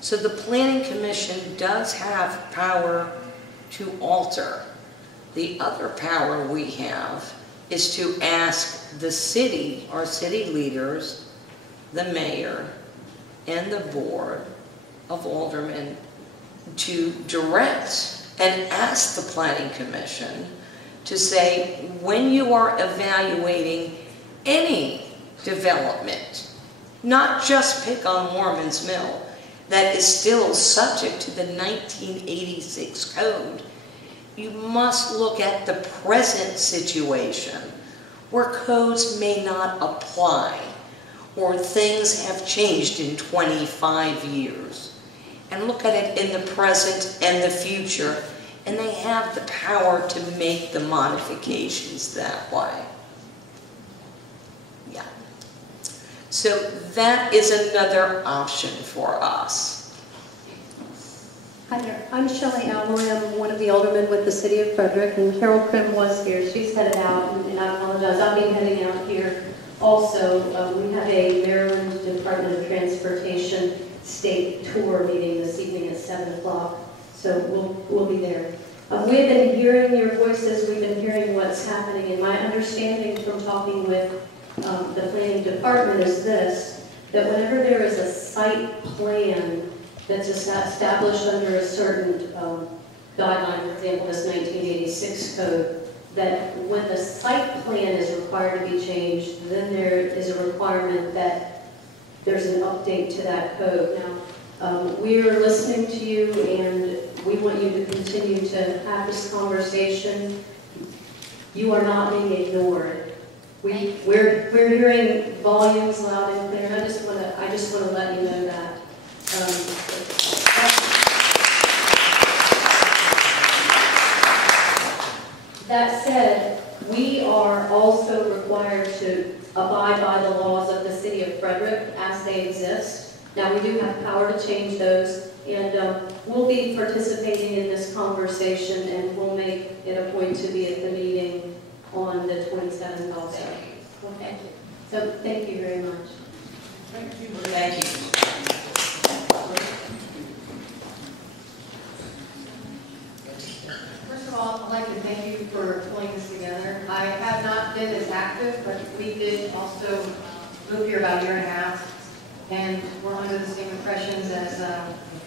So the Planning Commission does have power to alter. The other power we have is to ask the city, our city leaders, the mayor, and the board of aldermen to direct and ask the Planning Commission to say, when you are evaluating any development, not just pick on WormansMill, that is still subject to the 1986 code, you must look at the present situation where codes may not apply or things have changed in 25 years, and look at it in the present and the future, and they have the power to make the modifications that way. Yeah. So that is another option for us. Hi there, I'm Shelley Alloy. I'm one of the aldermen with the City of Frederick, and Carol Krim was here. She's headed out, and I apologize. I'll be heading out here also. We have a Maryland Department of Transportation state tour meeting this evening at 7 o'clock, so we'll be there. We've been hearing your voices. We've been hearing what's happening, and my understanding from talking with the planning department is this, that whenever there is a site plan that's established under a certain guideline, for example, this 1986 code, that when the site plan is required to be changed, then there is a requirement that there's an update to that code. Now, we are listening to you, and we want you to continue to have this conversation. You are not being ignored. We're hearing volumes loud and clear, and I just want to let you know that. That said, we are also required to abide by the laws of the City of Frederick as they exist. Now, we do have power to change those, and we'll be participating in this conversation, and we'll make it a point to be at the meeting on the 27th also. Okay. So thank you very much. Thank you. Thank you. First of all, I'd like to thank you for pulling this together. I have not been as active, but we did also move here about a year and a half, and we're under the same impressions as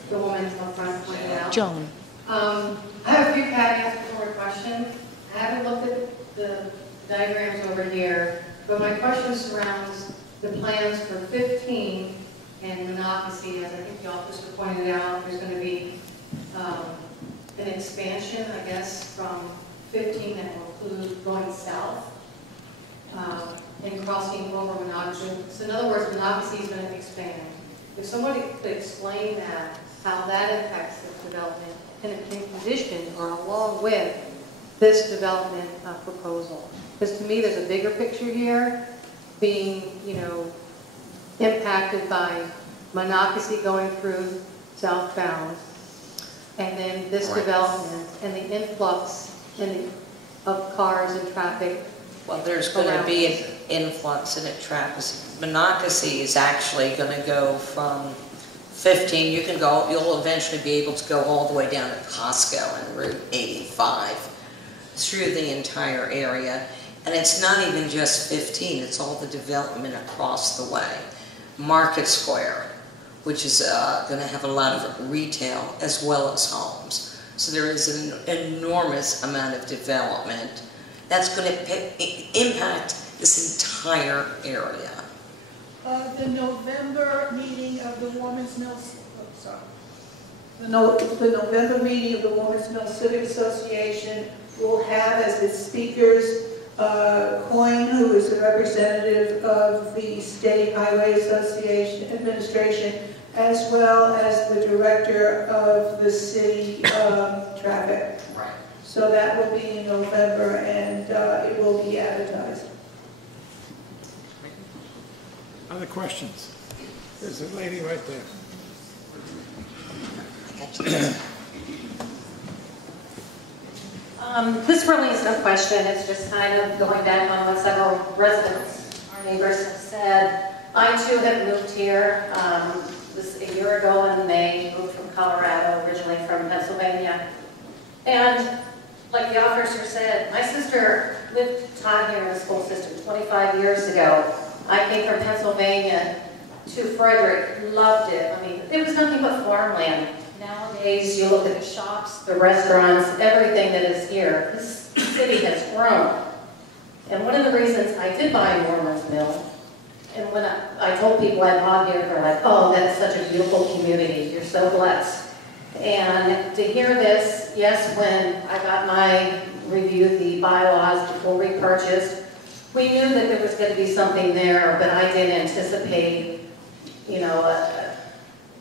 the woman up front pointed out. Joan. I have a few caveats before a question. I haven't looked at the diagrams over here, but my question surrounds the plans for 15 and Monocacy. As I think the officer pointed out, there's going to be an expansion, I guess, from 15 that will include going south and crossing over Monocacy. So in other words, Monocacy is going to expand. If somebody could explain that, how that impacts this development in condition or along with this development proposal. Because to me, there's a bigger picture here being, impacted by Monocacy going through southbound, and then this development and the influx of cars and traffic. Well, there's going to be an influx in traffic. Monocacy is actually going to go from 15. You'll eventually be able to go all the way down to Costco and Route 85 through the entire area. And it's not even just 15, it's all the development across the way. Market Square, which is going to have a lot of retail as well as homes. So there is an enormous amount of development that's going to impact this entire area. The November meeting of the WormansMill, the November meeting of the WormansMill Civic Association will have as its speakers Coyne, who is the representative of the State Highway Association Administration, as well as the director of the city traffic. Right. So that will be in November, and it will be advertised. Other questions? There's a lady right there. This really is no question. It's just kind of going back on what several residents, our neighbors, have said. I too have moved here this a year ago in May. Moved from Colorado, originally from Pennsylvania, and like the officer said, my sister taught here in the school system 25 years ago. I came from Pennsylvania to Frederick, loved it. I mean, it was nothing but farmland. Nowadays, you look at the shops, the restaurants, everything that is here. This city has grown. And one of the reasons I did buy WormansMill, and when I told people I bought here, they're like, oh, that is such a beautiful community. You're so blessed. And to hear this, yes, when I reviewed the bylaws before we purchased, we knew that there was going to be something there, but I didn't anticipate,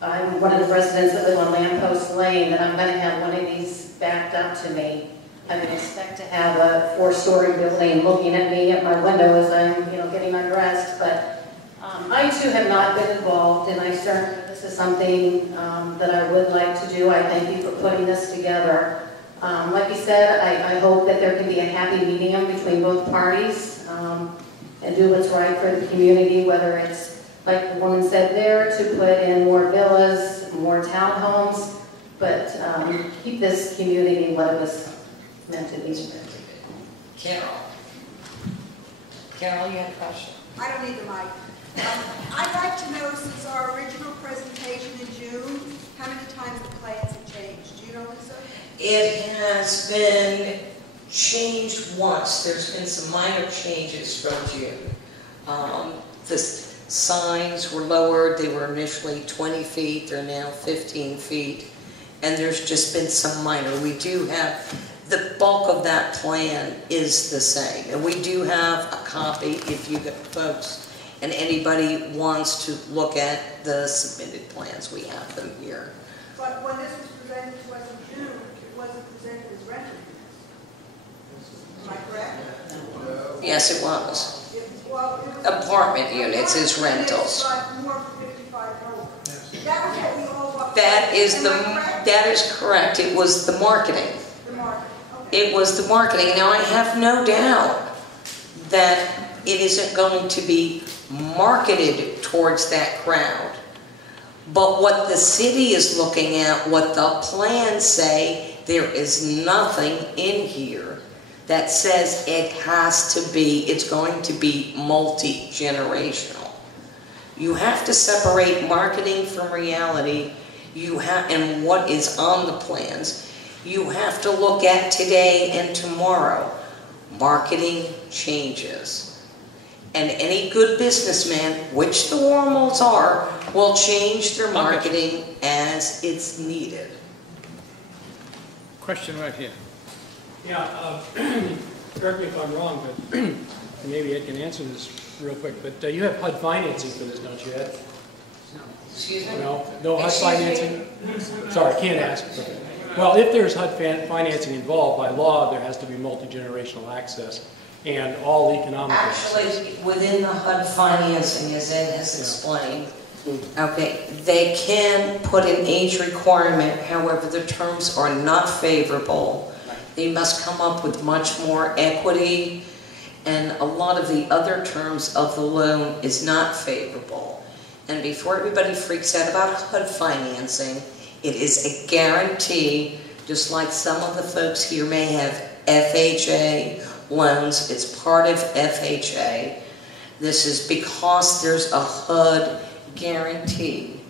I'm one of the residents that live on Lamppost Lane, that I'm going to have one of these backed up to me. I would expect to have a 4-story building looking at me at my window as I'm, getting undressed. But I too have not been involved, and I certainly, this is something that I would like to do. I thank you for putting this together. Like you said, I hope that there can be a happy medium between both parties and do what's right for the community, whether it's, like the woman said there, to put in more villas, more townhomes, but keep this community what it was meant to be. Carol. Carol, you had a question? I don't need the mic. I'd like to know, since our original presentation in June, how many times the plans have changed. Do you know, Lisa? It has been changed once. There's been some minor changes from June. The signs were lowered. They were initially 20 feet. They're now 15 feet. And there's just been some minor. We do have, the bulk of that plan is the same. And we do have a copy if you folks and anybody wants to look at the submitted plans. We have them here. But when this was presented to us in June, it wasn't presented as rental units. Am I correct? Yes, it was. Well, it was Apartment units is rentals. More than 55 and over. That was what we all walked. That is correct. It was the marketing. The marketing. Okay. It was the marketing. Now I have no doubt that it isn't going to be marketed towards that crowd. But what the city is looking at, what the plans say, there is nothing in here that says it has to be, it's going to be multi-generational. You have to separate marketing from reality. And what is on the plans. You have to look at today and tomorrow. Marketing changes. And any good businessman, which the Wormals are, will change their marketing as it's needed. Question right here. Yeah, correct me if I'm wrong, but maybe Ed can answer this real quick, but you have HUD financing for this, don't you, Ed? Excuse me? No HUD financing? Sorry, can't ask. Okay. Well, if there's HUD financing involved, by law, there has to be multi-generational access and all economic. Actually, within the HUD financing, as Ed has explained, okay, they can put an age requirement, however, the terms are not favorable. They must come up with much more equity, and a lot of the other terms of the loan is not favorable. And before everybody freaks out about HUD financing, it is a guarantee, just like some of the folks here may have FHA loans. It's part of FHA. This is because there's a HUD guarantee.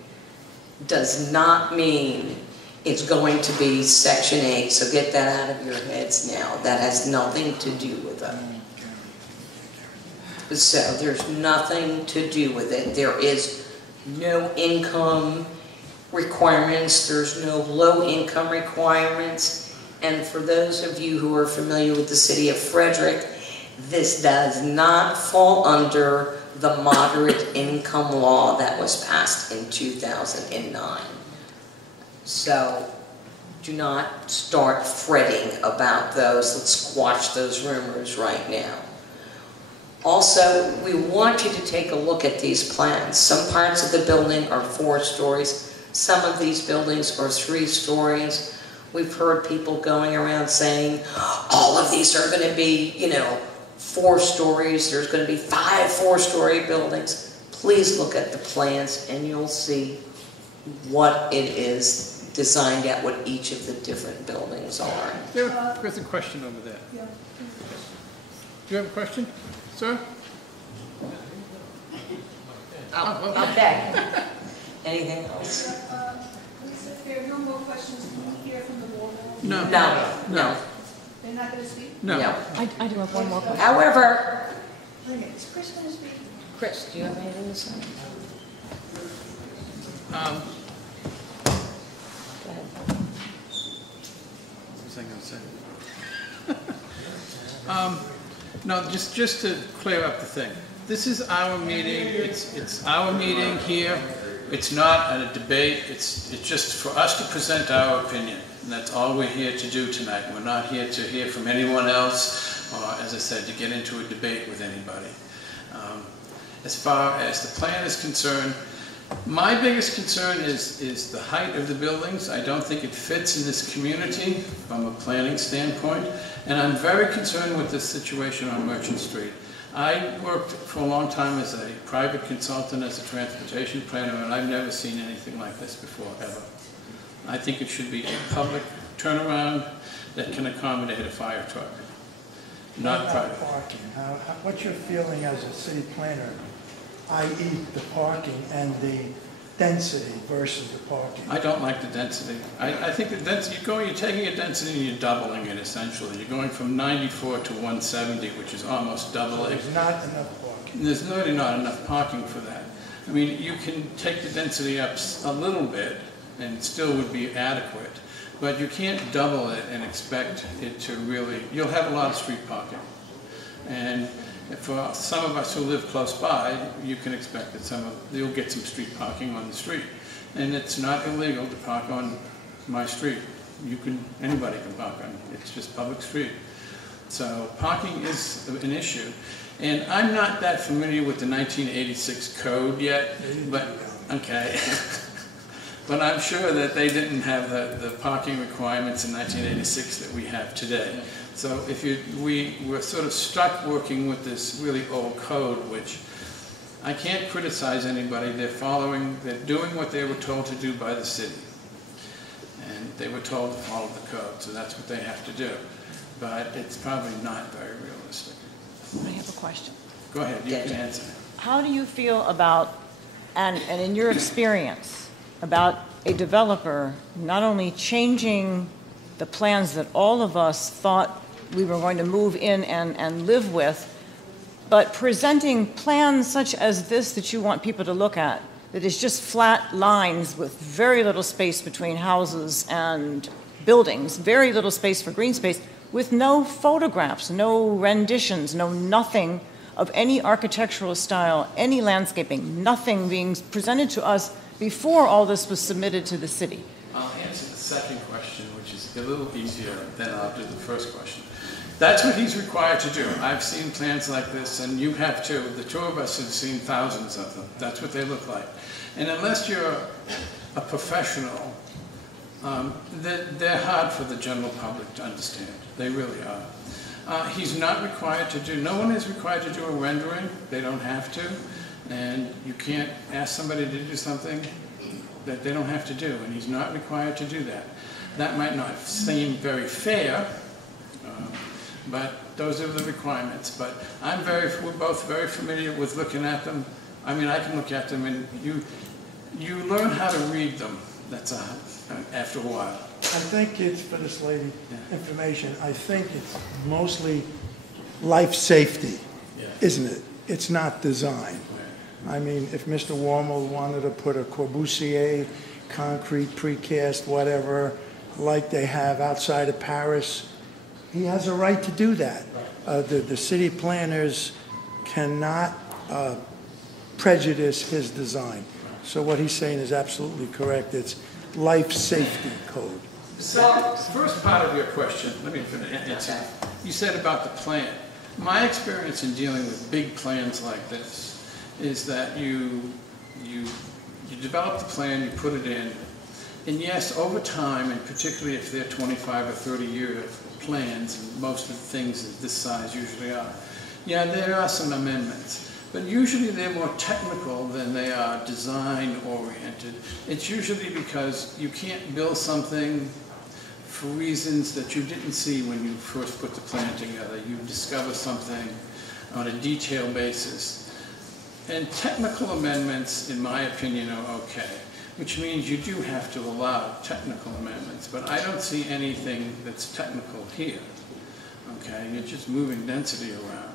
Does not mean it's going to be Section 8, so get that out of your heads now. That has nothing to do with it. So there's nothing to do with it. There is no income. requirements, there's no low-income requirements, and for those of you who are familiar with the city of Frederick, this does not fall under the moderate income law that was passed in 2009. So do not start fretting about those. Let's squash those rumors right now. Also, we want you to take a look at these plans. Some parts of the building are 4 stories. Some of these buildings are 3 stories. We've heard people going around saying, all of these are going to be, 4 stories. There's going to be 5 4-story buildings. Please look at the plans and you'll see what it is designed at, what each of the different buildings are. There's a question over there. Yeah. Do you have a question, sir? Okay. Anything else? Lisa, if there are no more questions, can we hear from the board? No. No. They're not going to speak? No. I do have one more question. However, Wait a minute, is Chris going to speak? Chris, do you have anything to say? Go ahead. What was I going to say? No, just to clear up the thing. This is our meeting. It's our meeting here. It's not a debate. It's just for us to present our opinion. And that's all we're here to do tonight. We're not here to hear from anyone else, or, as I said, to get into a debate with anybody. As far as the plan is concerned, my biggest concern is the height of the buildings. I don't think it fits in this community from a planning standpoint. And I'm very concerned with this situation on Merchant Street. I worked for a long time as a private consultant, as a transportation planner, and I've never seen anything like this before, ever. I think it should be a public turnaround that can accommodate a fire truck, not private. Parking. What's your feeling as a city planner, i.e. the parking and the density versus the parking? I don't like the density. I think the density, you're taking a density and you're doubling it essentially. You're going from 94 to 170, which is almost doubling. There's not enough parking. There's really not enough parking for that. I mean, you can take the density up a little bit and it still would be adequate, but you can't double it and expect it to really, you'll have a lot of street parking. And for some of us who live close by, you can expect that you'll get some street parking on the street. And it's not illegal to park on my street. Anybody can park on it. It's just public street. So parking is an issue. And I'm not that familiar with the 1986 code yet, but, okay. But I'm sure that they didn't have the parking requirements in 1986 that we have today. So if we're sort of stuck working with this really old code, which I can't criticize anybody. They're doing what they were told to do by the city. And they were told to follow the code, so that's what they have to do. But it's probably not very realistic. I have a question. Go ahead, you can answer. How do you feel about, and in your experience, about a developer not only changing the plans that all of us thought we were going to move in and live with, but presenting plans such as this that you want people to look at, that is just flat lines with very little space between houses and buildings, very little space for green space, with no photographs, no renditions, no nothing of any architectural style, any landscaping, nothing being presented to us before all this was submitted to the city? I'll answer the second question, which is a little easier than I'll do the first question. That's what he's required to do. I've seen plans like this, and you have too. The two of us have seen thousands of them. That's what they look like. And unless you're a professional, they're hard for the general public to understand. They really are. He's not required to do, no one is required to do a rendering. They don't have to. And you can't ask somebody to do something that they don't have to do, and he's not required to do that. That might not seem very fair, but those are the requirements. But we're both very familiar with looking at them. I mean, I can look at them, and you learn how to read them. That's after a while. I think it's, for this lady, information, I think it's mostly life safety, isn't it? It's not design. I mean, if Mr. Worman wanted to put a Corbusier concrete, precast, whatever, like they have outside of Paris. He has a right to do that. The city planners cannot prejudice his design. So what he's saying is absolutely correct. It's life safety code. So, first part of your question, let me answer. You said about the plan. My experience in dealing with big plans like this is that you develop the plan, you put it in, and yes, over time, and particularly if they're 25 or 30-year plans, and most of the things this size usually are, yeah, there are some amendments. But usually they're more technical than they are design-oriented. It's usually because you can't build something for reasons that you didn't see when you first put the plan together. You discover something on a detailed basis. And technical amendments, in my opinion, are okay, which means you do have to allow technical amendments. But I don't see anything that's technical here. Okay, you're just moving density around.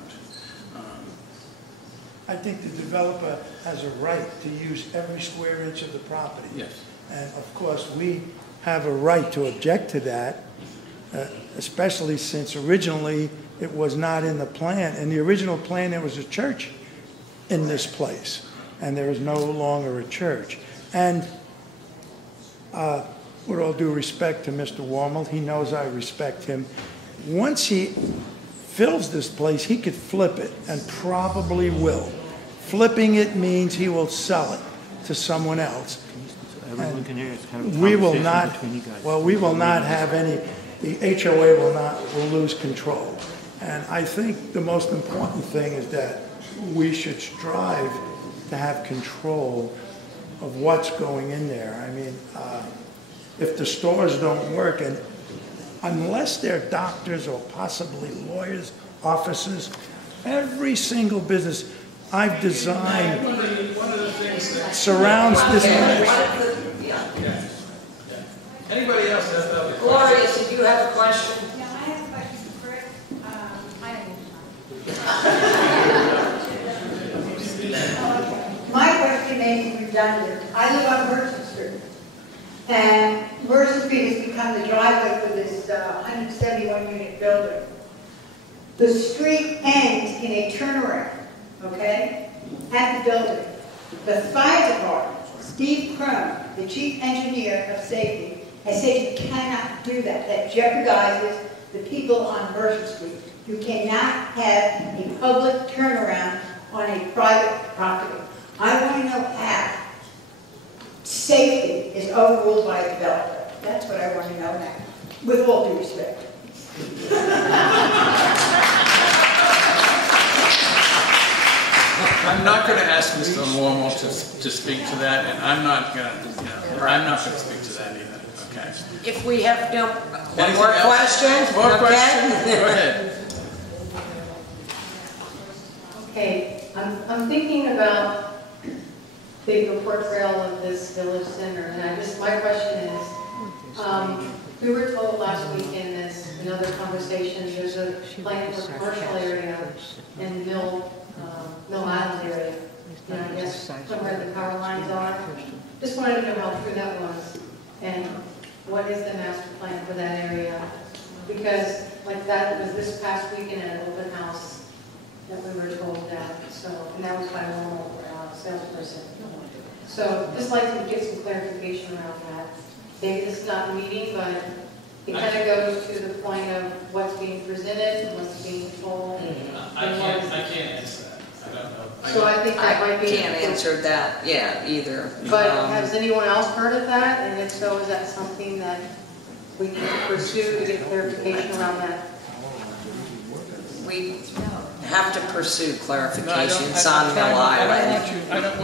I think the developer has a right to use every square inch of the property. Yes. And of course, we have a right to object to that, especially since originally it was not in the plan. In the original plan, there was a church in this place, and there is no longer a church. And with all due respect to Mr. Worman, he knows I respect him. Once he fills this place, he could flip it, and probably will. Flipping it means he will sell it to someone else. And we will not, well, we will not have any, the HOA will lose control. And I think the most important thing is that we should strive to have control of what's going in there. I mean, if the stores don't work, and unless they're doctors or possibly lawyers, offices, every single business I've designed surrounds this place. Anybody else has another? Gloria, did you have a question? Yeah, I have a question for Rick. My question may be redundant. I live on Merchant Street, and Merchant Street has become the driveway for this 171-unit building. The street ends in a turnaround, okay, at the building. The fire department, Steve Crum, the chief engineer of safety, has said you cannot do that. That jeopardizes the people on Merchant Street. You cannot have a public turnaround on a private property. I want to know how safety is overruled by a developer. That's what I want to know now, with all due respect. I'm not going to ask Mr. Worman to speak to that, and I'm not going to speak to that either. Okay. If we have no Anything more else? questions, More okay. questions? Go ahead. Okay, I'm thinking about the portrayal of this village center, and my question is, we were told last week in another conversation, there's a plan for commercial area in Mill Island area, and I guess somewhere the power lines are. Just wanted to know how true that was, and what is the master plan for that area? Because like that was this past weekend at an open house that we were told that, so, and that was by a normal salesperson. So just like to get some clarification around that. Maybe this is not a meeting, but it kind of goes to the point of what's being presented, what's being told. I can't answer that. I don't know. So I think that might be. I can't answer that, either. But has anyone else heard of that? And if so, is that something that we need to pursue to get clarification around that? We have to pursue clarifications on Mill Island. I don't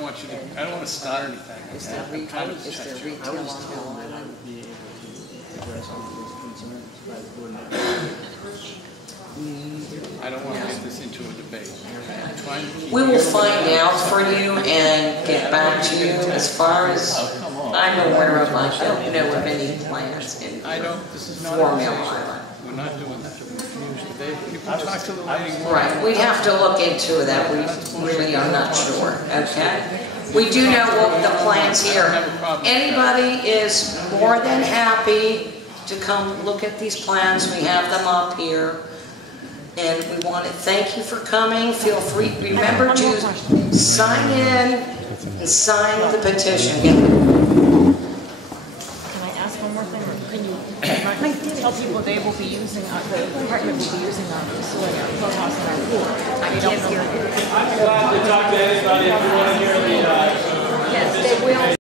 want to start anything. Is there retail on Mill Island? I don't want to get this into a debate. We will find out for you and get back to you. As far as I'm aware of, I don't know of any plans in for Mill Island. We're not doing that. You can talk to the lady. Right, we have to look into that. We really are not sure, okay? We do know what the plans here. Anybody is more than happy to come look at these plans. We have them up here. And we want to thank you for coming. Feel free, remember to sign in and sign the petition. Can I ask one more thing? Or can you tell people they will be using, the department will be using our facility, our clubhouse, and our pool? I can't hear you. I'm glad to talk to anybody if you want to hear the... Yes, they will.